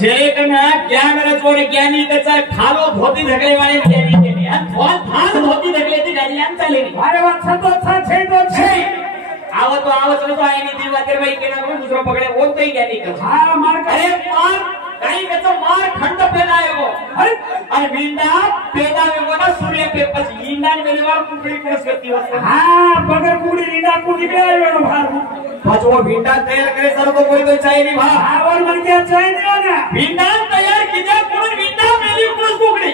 जेकना ज्ञान चोर ज्ञानी त्याचा ठालो धोती ढकलेवाने ज्ञानी केले आणि थाल धोती ढकलेती गाडी आम चालेली. अरे वा छतो छा छे तो छे आवतो आवतो आहे नि देवा तेर बाई केना म्हणून दुसरा पकडे बोलतोय ज्ञानी कर. हा मार अरे मार काही त्याचा मार खंड पेलायो. अरे आणि विंडा पेला वेगोना सूर्य पेपच इंडान वेलीवर कुकडी क्रॉस करती होत. हा बगर कुडी इंडा कुडी के आयो भार पाचवो भिंडा तयार करे सर्व कोई तो चाहिए भा आवर मन के चाहिए ना भिंडा तयार किया कोण भिंडा मेली क्रॉस कुकडी.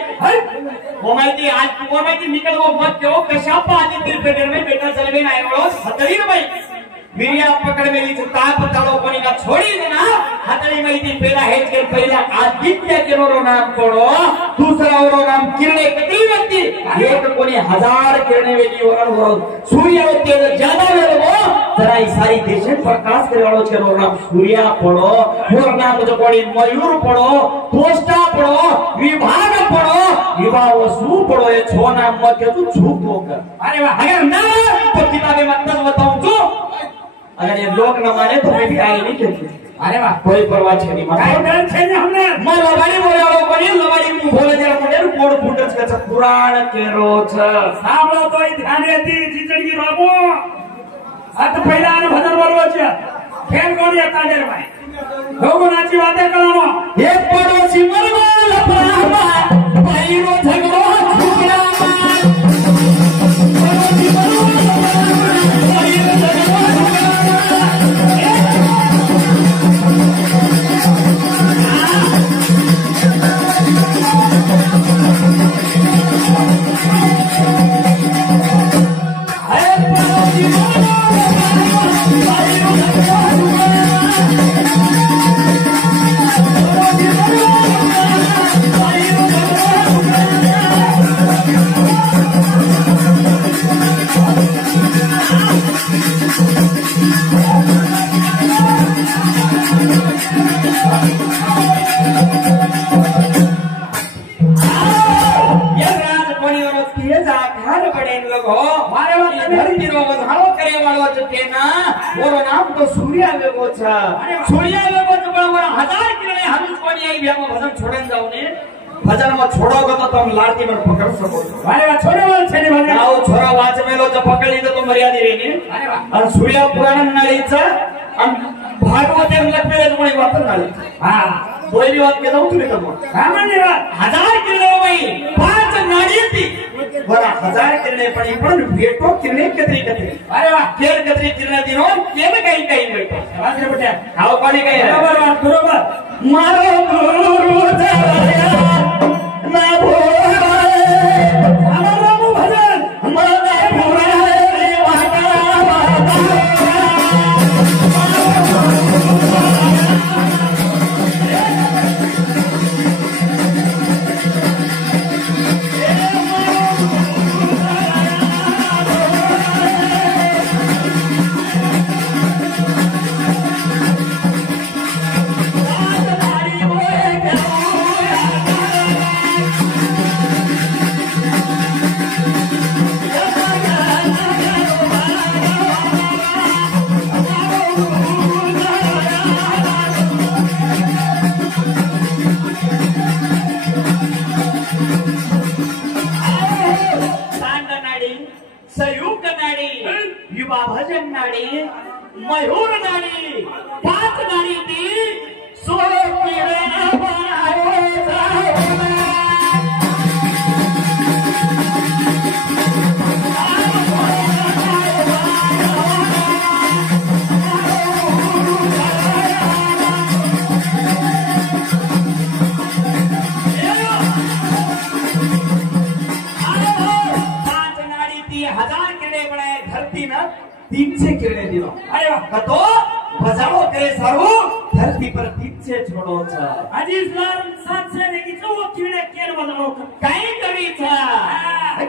वो माहिती आज वो माहिती निकल वो मत जो कशा पानी दिल पेटर में बेटा चलवे ना आयो हतरी भाई मिरिया पकड़ मेली ताप तळो कोणी का छोडी देना हतरी माहिती पेला हेच के पहिला आदित्य केरो नाम कोडो दूसरा ओरो नाम किरणे किती व्यक्ती एक कोणी 1000 किरणे वेली ओरल सूर्य होते ज्यादा वेळ वो जरा ई सारी देश प्रकाश करे वालो केरो नाम सूर्य पडो मोर नाम जो कोणी मयूर पडो पोस्टा पडो विभाग पडो विवाह वसु पडो ये छो नाम मत तू झूठ होकर. अरे वाह अगर ना तो किताबें मतलब बताऊं जो अगर ये लोग न माने तो मैं भी आगे नहीं कहती. अरे वाह कोई परवाह नहीं काय डर छे ने हमने मैं लबाडी बोलावो कोणी लबाडी मु बोले जरा कोणी कोड फुटच कचा पुराण केरो छ सांभळो तो ध्यान येती जिचडी रामो आता पहिला आणि भजन बोलवायचे खेळ कोण येता देर बाई भगवानाची वाते कळानो हे पडोसी मरगो लपरामा बाईरो झगडो झुकला पडोसी मरगो बाईरो झगडो भजन में छोड़ोगे तो तुम लाठी में पकड़ सकोगे. अरे वाह छोड़ो वाल छे भजन आओ छोरा वाच मेलो तो पकड़ी तो तुम मर्यादा रेनी. अरे वाह और सूर्य पुराण नाळीचा आणि भागवत लक्ष्मीला कोणी वापर नाळी. हां पहिली बात के जाऊ तुम्ही करू काय म्हणजे 1000 किलो बाई 5 नाडी ती बरा 1000 किरणे पण भेटो किरणे कतरी कतरी. अरे वाह केर कतरी किरणे दिनो केम काही काही भेटो. वाजरे बेटा हाव कोणी काही बरोबर बरोबर मारो गुरु जया ना भोरे हमारा भजन हमारा भोरे वाटा भजन नाडी मयूर नाडी 5 नाडी ती 16 पिढ्या तीनशे किरणे दिलो. अरे वाह तो बजाओ करे सर्व धरती पर 300 छोड़ो छ अजी सर 700 ने की चो किरणे केर बजाओ काही करी छ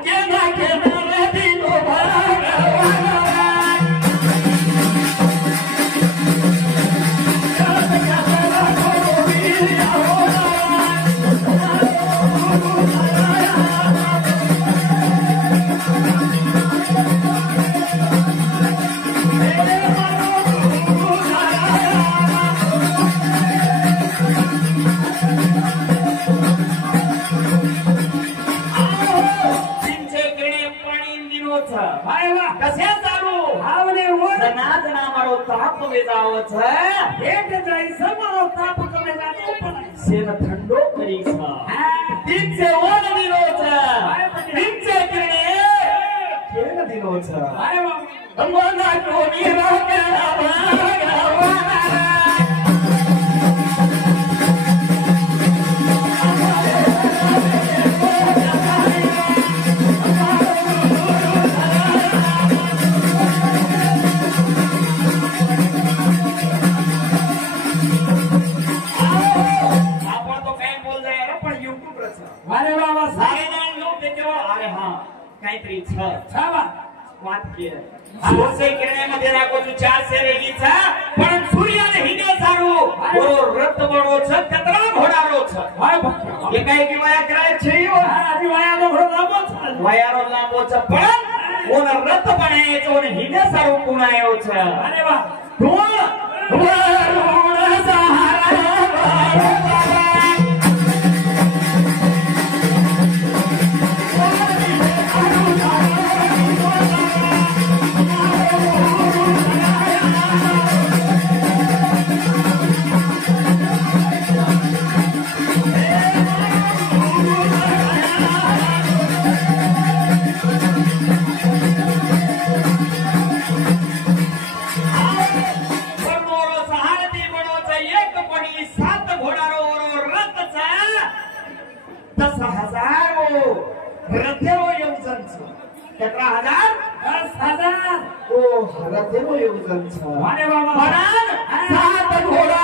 के ना के रे दिलो मारो ताप में जावच एक जाई समारो ताप कमे जातो पण सेन ठंडो करी छा दिन से ओन दिनो छा दिन से किरणे केन दिनो छा अरे भगवान को मीरा करा काहीतरी वाद केलं सूर्य किरणामध्ये राखोचू 4 रेगीचा पण सूर्याने हिने सारू रथ बडो छ कतरा घोडारो छ हे काय की वाया कराय છે आधी वायालो घोडो लांबो छ वायारो लांबो छ पण ओन रथ बनायचो ओन हिने सारू कुणायो छ अरे वाह ढोल वाने बाबा सात घोड़ा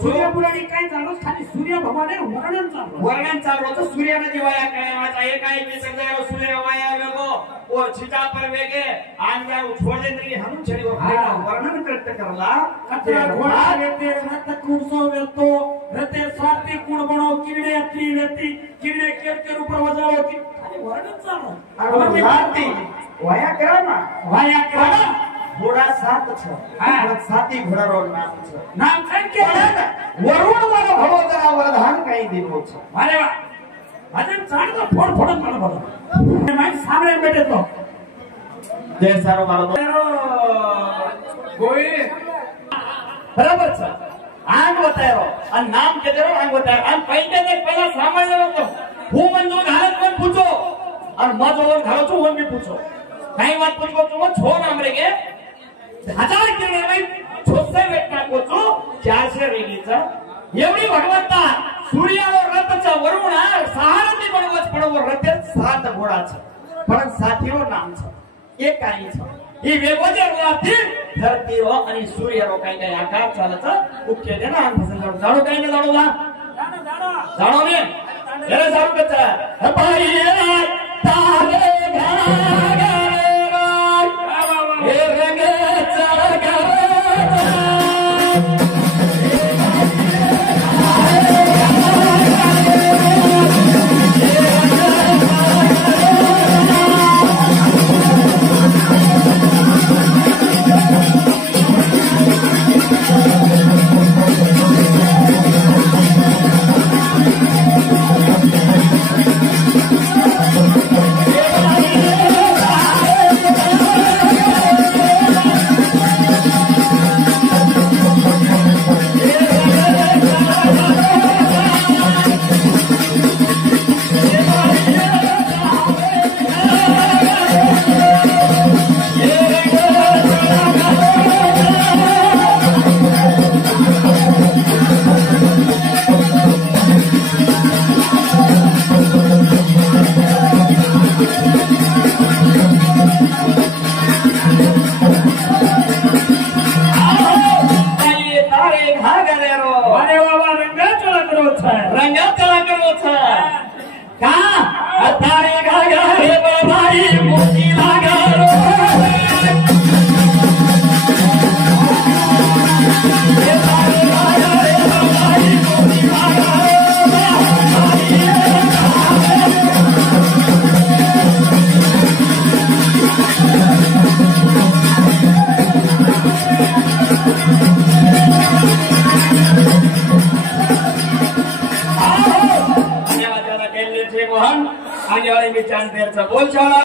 सूर्यपुराणी काय झालं खाली सूर्य भगवान वर्णन चालू होतं सूर्याने दिवाया करायचा एक आहे की सगळ्या सूर्य वाया वेगो ओ छिटा पर वेगे आंजा छोड़ देंगे हम छड़ी वर्णन करते करला कचरा घोड़ा येते रथ कुणसो वेतो रते स्वाती कुण बणो किरडे अत्री वेती किरडे केर ऊपर वजाओ की खाली वर्णन चालू भारती वाया करा ना वाया करा घोड़ा 7 छ साती घोड़ा रो नाम छ नाम काय के वरुण वाला घोडो जरा वरदान काही दिनो छ अरे वाह अजून चाड तो फोड फोड मला बोला माय सामने बेटे तो जय सारो मारो कोई बराबर छ आंग बतायो आणि नाम के देरो आंग बतायो आणि पहिला सामान्य होतो हु मंजो घालत पण पूछो आणि मजो घालो तो वन भी पूछो काही बात पूछो तो छो नाम रेगे 1000 किलोमीटर छोसे वेटना कोचो 400 रेगीचा एवढी भगवंता सूर्यावर रथचा वरुण सहारती बनवच पडवर रथे 7 घोडाचा पण साथीवर नाम छ एक काही छ ही वेगवेगळ्या राहतील धरतीवर आणि सूर्यावर काही काही आकार चालत मुख्य दे ना भजन जाणो काही नाही जाणो जाणो ने जरा जाणो कच्चा हपाई तारे घागे हे रंग चरगा का तारे घागा रे बाबाई मोती लागा रो आगे वाले में चांद देर से बोल चला